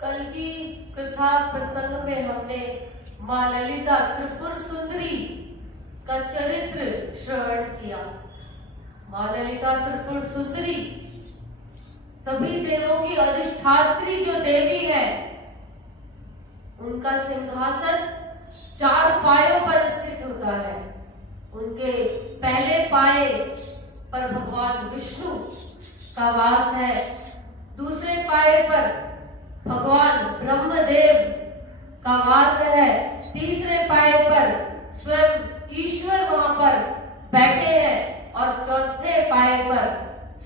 कल की कथा प्रसंग में हमने माँ ललिता त्रिपुर सुंदरी का चरित्र श्रवण किया। माँ ललिता त्रिपुर सुंदरी सभी देवों की अधिष्ठात्री जो देवी है, उनका सिंहासन 4 पायों पर स्थित होता है। उनके पहले पाए पर भगवान विष्णु का वास है, दूसरे पाए पर भगवान ब्रह्मदेव का वास है, तीसरे पाए पर स्वयं ईश्वर वहां पर बैठे हैं और चौथे पाए पर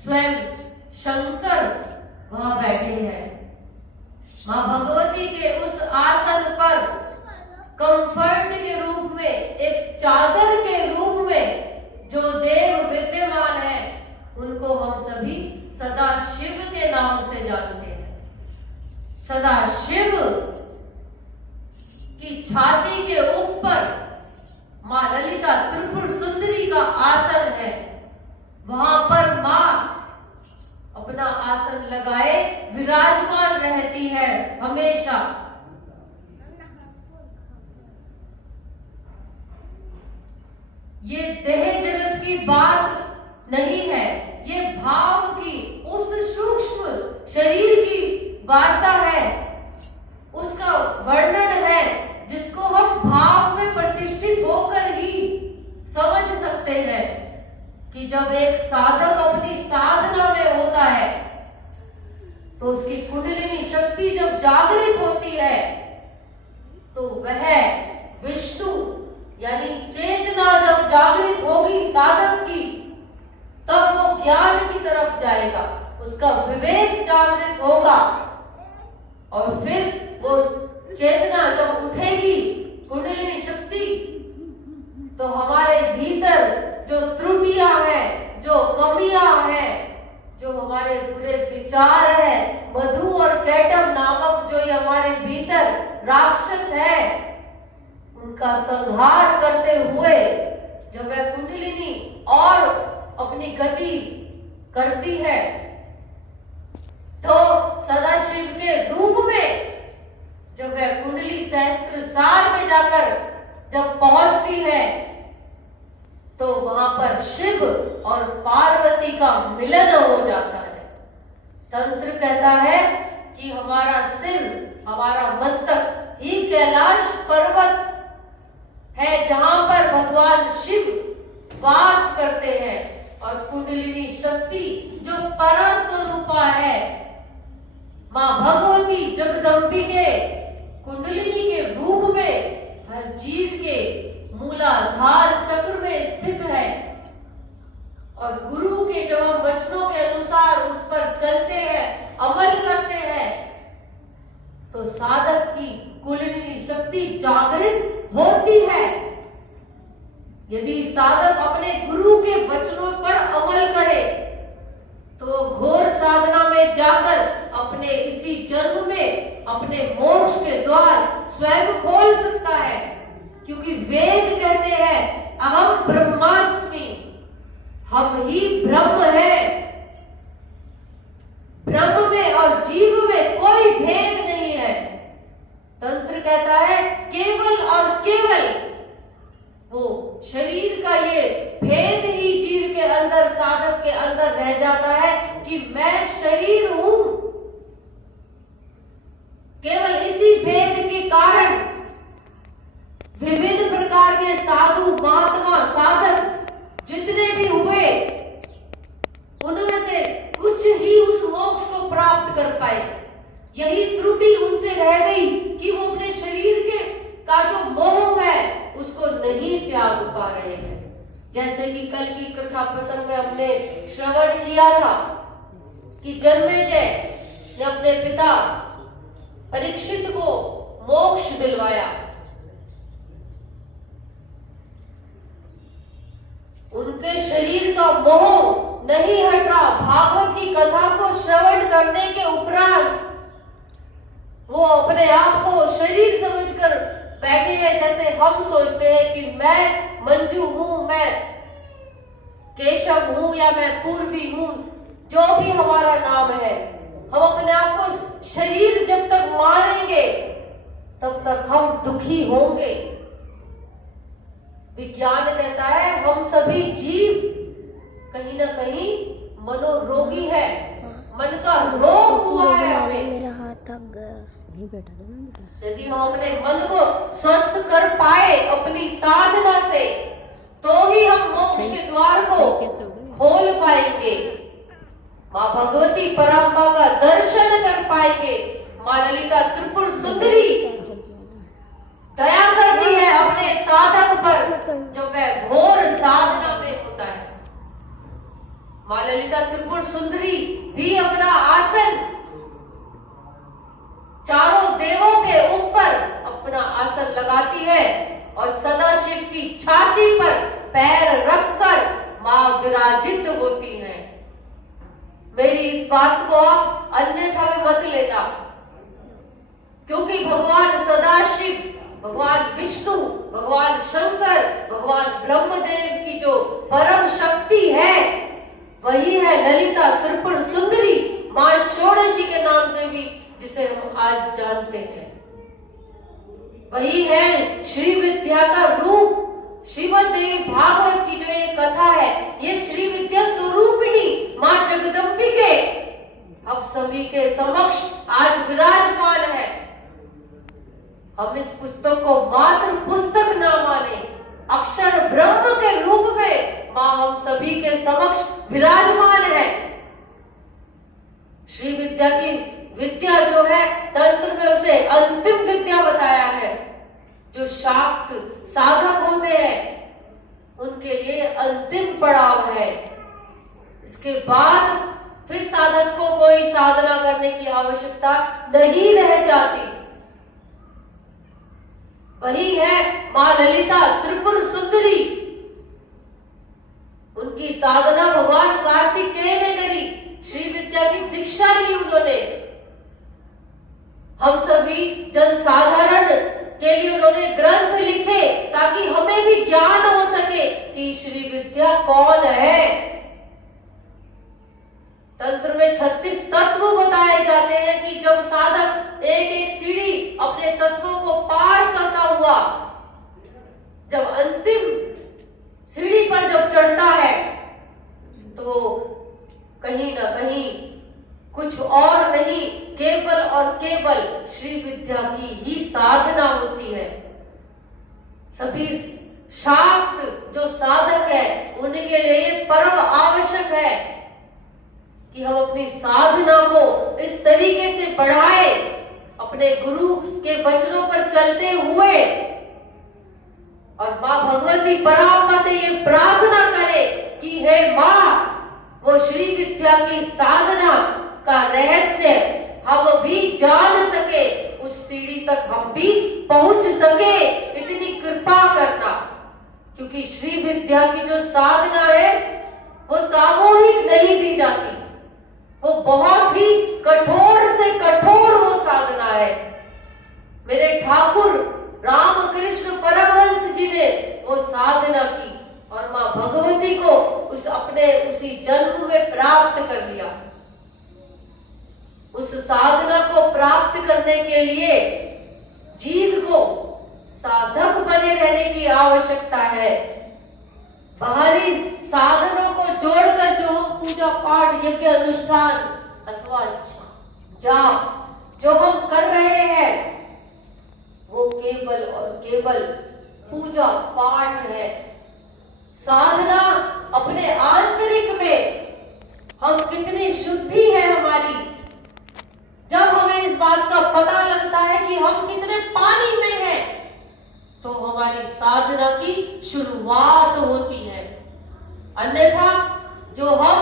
स्वयं शंकर वहां बैठे हैं। मां भगवती के उस आसन पर कंफर्ट के रूप सदा शिव की छाती के ऊपर मां ललिता त्रिपुर सुंदरी का आसन है। वहां पर मां अपना आसन लगाए विराजमान रहती है हमेशा। ये देह जगत की बात नहीं है, ये भाव की उस सूक्ष्म शरीर की वार्ता है, उसका वर्णन है जिसको हम भाव में प्रतिष्ठित होकर ही समझ सकते हैं कि जब एक साधक अपनी साधना में होता है तो उसकी कुंडलिनी शक्ति जब जागृत होती है तो वह विष्णु यानी चेतना जब जागृत होगी साधक की, तब वो ज्ञान की तरफ जाएगा, उसका विवेक जागृत होगा और फिर वो चेतना जब उठेगी कुंडलिनी शक्ति, तो हमारे भीतर जो त्रुटियां हैं, जो कमियां हैं, जो हमारे बुरे विचार है, मधु और कैटम नामक जो ये हमारे भीतर राक्षस है, उनका संहार करते हुए जब वह कुंडलिनी और अपनी गति करती है तो सदाशिव के रूप में जब वह कुंडली सहस्त्रसार में जाकर जब पहुंचती है तो वहां पर शिव और पार्वती का मिलन हो जाता है। तंत्र कहता है कि हमारा सिर, हमारा मस्तक ही कैलाश पर्वत है जहां पर भगवान शिव वास करते हैं और कुंडलिनी शक्ति जो परस्वरूपा है, मां भगवती जगदम्बिके कुंडलिनी के रूप में हर जीव के मूलाधार चक्र में स्थित है और गुरु के जब हम वचनों के अनुसार उस पर चलते हैं, अमल करते हैं, तो साधक की कुंडलिनी शक्ति जागृत होती है। यदि साधक अपने गुरु के वचनों पर अमल करे तो घोर साधना में जाकर अपने इसी जन्म में अपने मोक्ष के द्वार स्वयं खोल सकता है, क्योंकि वेद कहते हैं अहम ब्रह्मास्मि, हम ही ब्रह्म है। ब्रह्म में और जीव में कोई भेद नहीं है। तंत्र कहता है केवल और केवल वो शरीर का ये भेद ही जीव के अंदर, साधक के अंदर रह जाता है कि मैं शरीर हूं। केवल इसी भेद के कारण विभिन्न प्रकार के साधु, महात्मा, साधक जितने भी हुए, उनमें से कुछ ही उस मोक्ष को प्राप्त कर पाए। यही त्रुटि उनसे रह गई कि वो अपने शरीर के का जो मोह है उसको नहीं त्याग पा रहे हैं। जैसे कि कल की कथा प्रसंग में हमने श्रवण किया था कि जन्मेजय ने अपने पिता परीक्षित को मोक्ष दिलवाया। उनके शरीर का मोह नहीं हटा। भागवत की कथा को श्रवण करने के उपरांत वो अपने आप को शरीर समझकर बैठे हैं। जैसे हम सोचते हैं कि मैं मंजू हूं, मैं केशव हूं या मैं पूर्वी हूं, जो भी हमारा नाम है, हम अपने आप को शरीर जब तक मानेंगे तब तक हम दुखी होंगे। विज्ञान कहता है हम सभी जीव कहीं ना कहीं मनोरोगी है, मन का रोग हुआ है हमें। मेरा हाथ थक गया। यदि हम अपने मन को स्वस्थ कर पाए अपनी साधना से, तो ही हम मोक्ष के द्वार को खोल पाएंगे, माँ भगवती पराम्बा का दर्शन कर पाएंगे। माँ ललिता त्रिपुर सुंदरी दया करती है अपने साधक पर जब वह घोर साधना में होता है। माँ ललिता त्रिपुर सुंदरी भी अपना आसन चारों देवों के ऊपर अपना आसन लगाती है और सदाशिव की छाती पर पैर रखकर मां विराजित होती हैं। मेरी इस बात को आप अन्यथा में मत लेना। क्योंकि भगवान सदाशिव, भगवान विष्णु, भगवान शंकर, भगवान ब्रह्मदेव की जो परम शक्ति है वही है ललिता त्रिपुर सुंदरी, मां षोडशी के नाम से भी जिसे हम आज जानते हैं। वही है श्री विद्या का रूप। श्रीमद् देवी भागवत की जो ये कथा है, ये श्री विद्या स्वरूपिणी मां जगदम्बिके अब सभी के समक्ष आज विराजमान है। हम इस पुस्तक को मात्र पुस्तक ना माने, अक्षर ब्रह्म के रूप में मां हम सभी के समक्ष विराजमान है। श्री विद्या की विद्या जो है तंत्र में उसे अंतिम विद्या बताया है। जो शाक्त साधक होते हैं उनके लिए अंतिम पड़ाव है। इसके बाद फिर साधक को कोई साधना करने की आवश्यकता नहीं रह जाती। वही है मां ललिता त्रिपुर सुंदरी। उनकी साधना भगवान कार्तिकेय ने करी, श्री विद्या की दीक्षा ली उन्होंने। हम सभी जनसाधारण के लिए उन्होंने ग्रंथ लिखे ताकि हमें भी ज्ञान हो सके कि श्री विद्या कौन है। तंत्र में 36 तत्व बताए जाते हैं कि जब साधक एक एक सीढ़ी अपने तत्वों को पार करता हुआ जब अंतिम सीढ़ी पर जब चढ़ता है तो कहीं ना कहीं कुछ और नहीं, केवल और केवल श्री विद्या की ही साधना होती है। सभी शाक्त जो साधक है उनके लिए परम आवश्यक है कि हम अपनी साधना को इस तरीके से बढ़ाए, अपने गुरु के वचनों पर चलते हुए और मां भगवती परात्मा से ये प्रार्थना करें कि हे मां, वो श्री विद्या की साधना का रहस्य हम भी जान सके, उस सीढ़ी तक हम भी पहुंच सके, इतनी कृपा करना। क्योंकि श्री विद्या की जो साधना है वो सामूहिक नहीं दी जाती, वो बहुत ही कठोर से कठोर वो साधना है। मेरे ठाकुर रामकृष्ण परमहंस जी ने वो साधना की और मां भगवती को उसी जन्म में प्राप्त कर लिया। उस साधना को प्राप्त करने के लिए जीव को साधक बने रहने की आवश्यकता है। बाहरी साधनों को जोड़कर जो हम पूजा पाठ यज्ञ अनुष्ठान अथवा जाप जो हम कर रहे हैं वो केवल और केवल पूजा पाठ है। साधना अपने आंतरिक में हम कितनी शुद्धि है हमारी, जब हमें इस बात का पता लगता है कि हम कितने पानी में हैं, तो हमारी साधना की शुरुआत होती है। अन्यथा जो हम